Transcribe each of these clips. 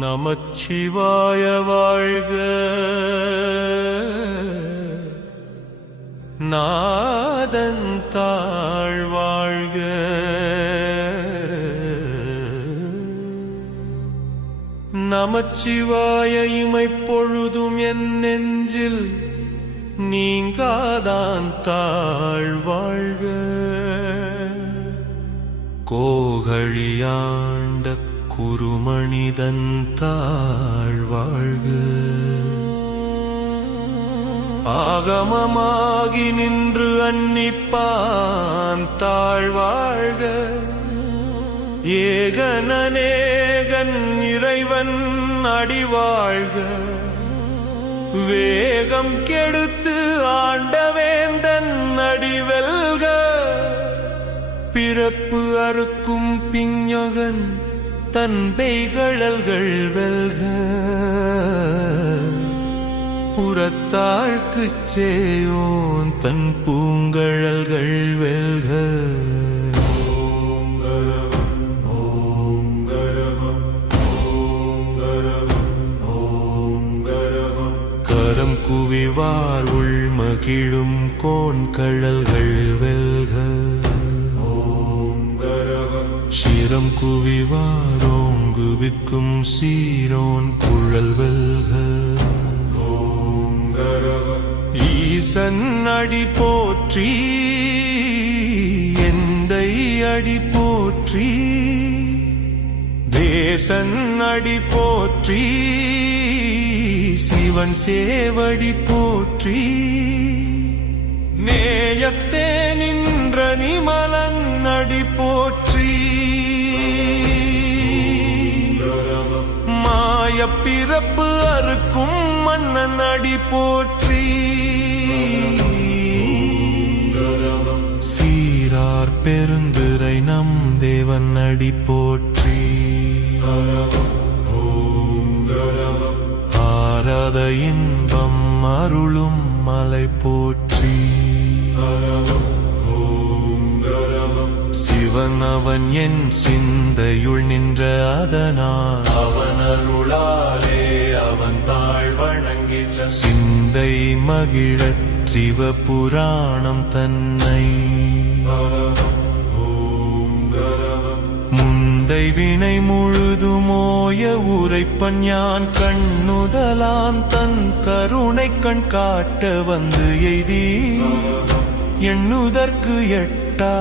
நமச்சிவாய வாழ்க. நாதன் தாழ் வாழ்க. நமச்சிவாய இமைப்பொழுதும் என் நெஞ்சில் நீங்காதான் தாழ் வாழ்க. கோகழியாண்ட குருமணிதன் தாழ் ஆகமமாகி நின்று அன்னிப்பான் தாழ்வாழ்க. ஏகனநேகன் இறைவன் அடிவாழ்க. வேகம் கெடுத்து ஆண்டவேந்தன் அடிவெல்க. பிறப்பு அறுக்கும் பிஞகன் தன் பெய்கழல்கள் வெல்க. புறத்தாழ்க்கு சேயோன் தன் பூங்கழல்கள் வெல்க. கரம் குவிவார் உள் மகிழும் கோன் கழல்கள் வெல்க. சிரம் குவிவாரோங்குவிக்கும் சீரோன் குழல் வெல்க. ஈசன் அடி போற்றி எந்தை அடி போற்றி தேசன் அடி போற்றி சிவன் சேவடி போற்றி. நேயத்தே நின்ற நிமலன் அடி பிறப்பு அறுக்கும் மன்னன் அடி போற்றி. சீரார் பெருந்துரை நம் தேவன் அடி போற்றி. ஆராத இன்பம் அருளும் மலை போற்றி. சிவன் அவன் என் சிந்தையுள் நின்ற அதனால். அவன் அருளாலே தாழ் வணங்கி சிந்தை மகிழச் சிவபுராணம் தன்னை. முந்தை வினை முழுதுமோய உரைப்பன் யான் கண்ணுதலான் தன் கருணை கண் காட்ட வந்து எய்தி. எண்ணுதற்கு எட்டா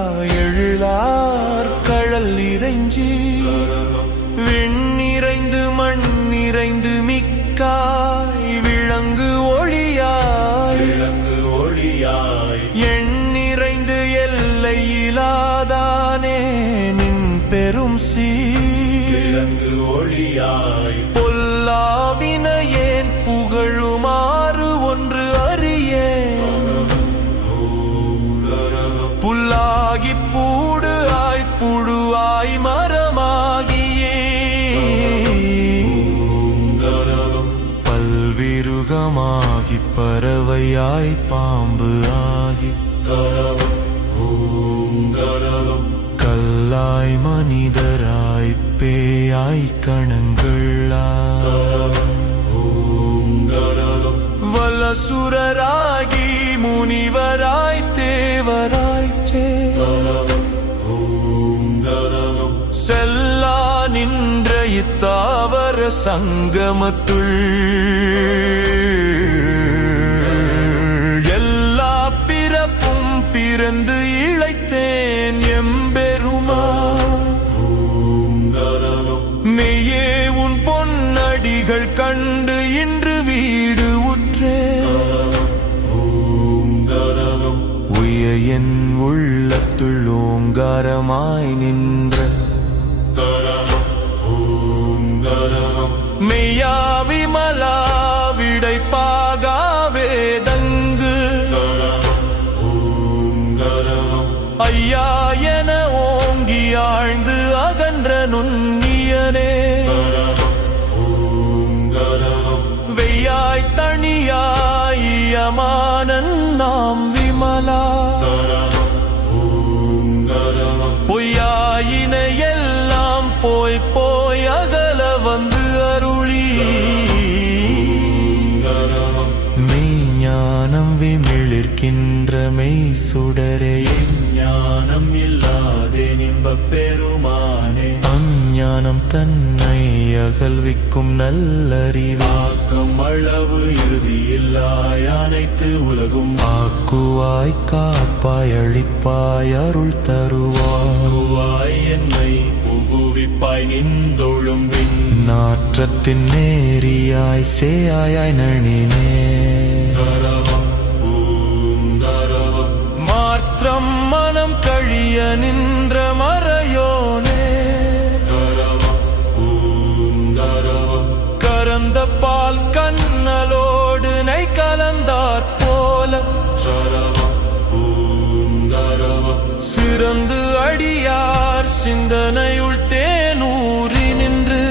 சீரங்கு பொல்லாவின ஏன் புகழுமாறு ஒன்று அறிய புல்லாகி பூடு ஆய் புழுவாய் மரமாகியே. பல்விருகமாகி பறவையாய் பாம்பு ஆகி. கல்லாய் மனிதராய் பேயாய் கணங்களாய். வல்லசுரராகி முனிவராய் தேவராய் செல்லா நின்ற இத்தாவர சங்கமத்துள். ஓங்காரமாய் நின்ற அஞ்ஞானம் தன்னை அகல்விக்கும் நல்லறிவா. ஆக்கம் அளவு இறுதியில்லாய் அனைத்து உலகும். ஆக்குவாய் காப்பாய் அழிப்பாய் அருள் தருவாய். என்னை புகுவிப்பாய் நின்றொழும்பின் நாற்றத்தின் நேரியாய் சேயாய் பூந்தரவம் மாற்றம் மனம் கழிய நின்ற பிறந்து சிறந்து அடியார் சிந்தனையுள் தேனூறி நின்று.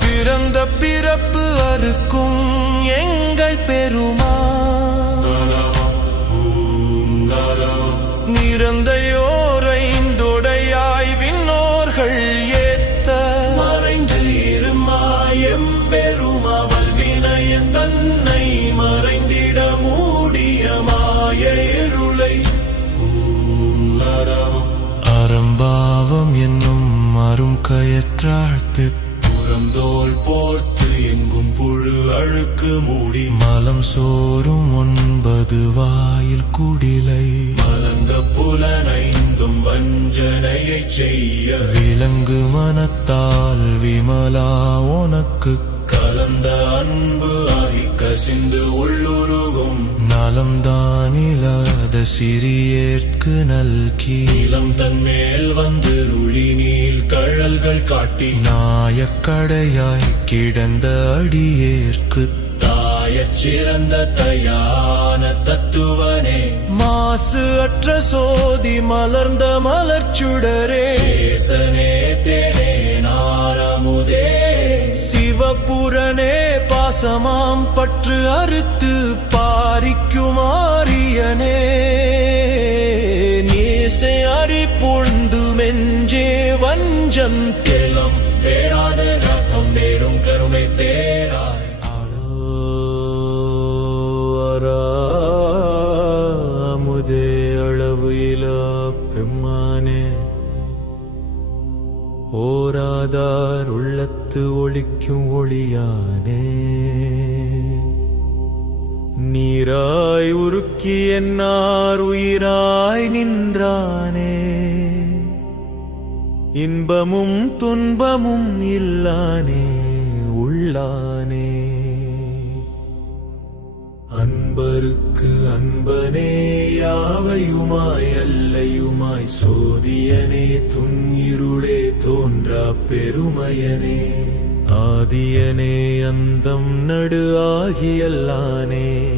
பிறந்த பிறப்பு அறுக்கும் அழுக்கு மூடி மலம் சோறும் ஒன்பது வாயில் குடிலை. மலங்க புலனைந்தும் வஞ்சனையைச் செய்ய. விலங்கு மனத்தால் விமலா உனக்கு. கலந்த அன்பு ஆகி கசிந்து உள்ளுருகும். நலம்தானிலாத சிறியேற்கு நல்கி. இளம் தன்மேல் வந்து ருளி நீல் கழல்கள் காட்டி. நாயக்கடையாய் கிடந்த அடியேற்கு தாயச் சிறந்த தயான தத்துவனே. மாசு அற்ற சோதி மலர்ந்த மலர்ச்சுடரே தேசனே தேனே நாரமுதே. சிவபுரனே பாசமாம் பற்று அறுத்து பாரிக்குமாரியனே. நேசை அறி பொழுந்து மெஞ்சே வஞ்சம் கேளம் பேராத நாட்டம் பேரும் கருணை பேராய் ஒளிக்கும் ஒளியானே. நீராய் உருக்கி என்னார் உயிராய் நின்றானே. இன்பமும் துன்பமும் இல்லானே உள்ளானே. அன்பருக்கு அன்பனே யாவையுமாய் அல்லையுமாய் சோதியனே துன்னிருளே தோன்றா பெருமையனே. ஆதியனே அந்தம் நடு ஆகியல்லானே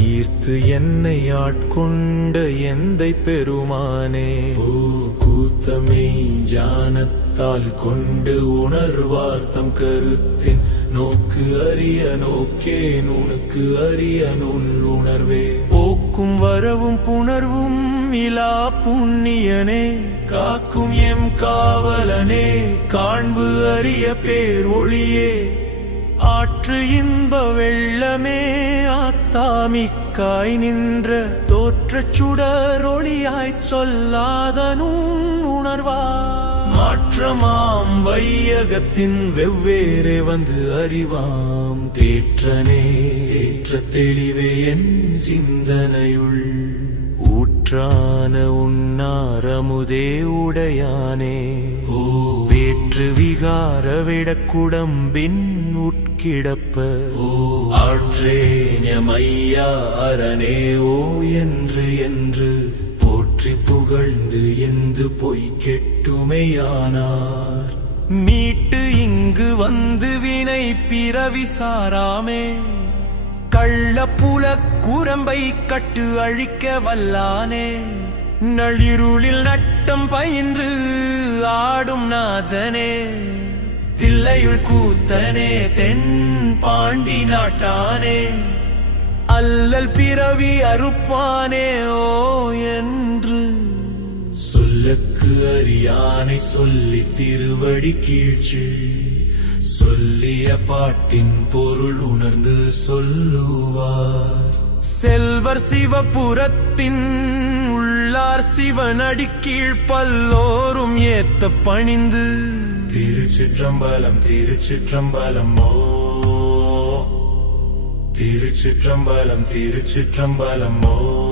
ஈர்த்து என்னை ஆட்கொண்ட எந்தை பெருமானே. பூ கூத்தமை ஜானத்தால் கொண்டு உணர்வார்த்தம் கருத்தின் நோக்கு அறிய நோக்கே நுணுக்கு அறிய நுண் உணர்வே. போக்கும் வரவும் புணர்வும் இலா புண்ணியனே. காக்கும் எம் காவலனே காண்பு அறிய பேர் ஒளியே. ஆற்று இன்ப வெள்ளமே ஆத்தாமிக்காய் நின்ற தோற்றச் சுடரொளியாய்ச் சொல்லாதனும் உணர்வா. மாற்றமாம் வையகத்தின் வெவ்வேறே வந்து அறிவாம் தேற்றனே தேற்ற தெளிவே என் சிந்தனையுள். ஊற்றான உன்னாரமுதே உடையானே. வேற்று விகார விடக்குடம்பின் உட்கிடப்ப. ஓ அரணே ஓ என்று என்று. போற்றி புகழ்ந்து எந்து பொய் கெட்டுமையானார். மீட்டு இங்கு வந்து வினை பிறவி சாராமே. கள்ளப்புல கூரம்பை கட்டு அழிக்க வல்லானே நளிருளில் நட்டம் பயின்று ஆடும் நாதனே. தில்லையுள் கூத்தனே தென் பாண்டி நாட்டானே. அல்லல் பிறவி அறுப்பானே ஓ என்று. சொல்லுக்கு அறியானை சொல்லி திருவடி கீழ்ச்சி. சொல்லிய பாட்டின் பொருள் உணர்ந்து சொல்லுவார். செல்வர் சிவபுரத்தின் உள்ளார் சிவனடி கீழ் பல்லோரும் ஏத்த பணிந்து. திருச்சிற்றம்பலம் திருச்சிற்றம்பலம் ஓ. திருச்சிற்றம்பலம் திருச்சிற்றம்பலம் ஓ.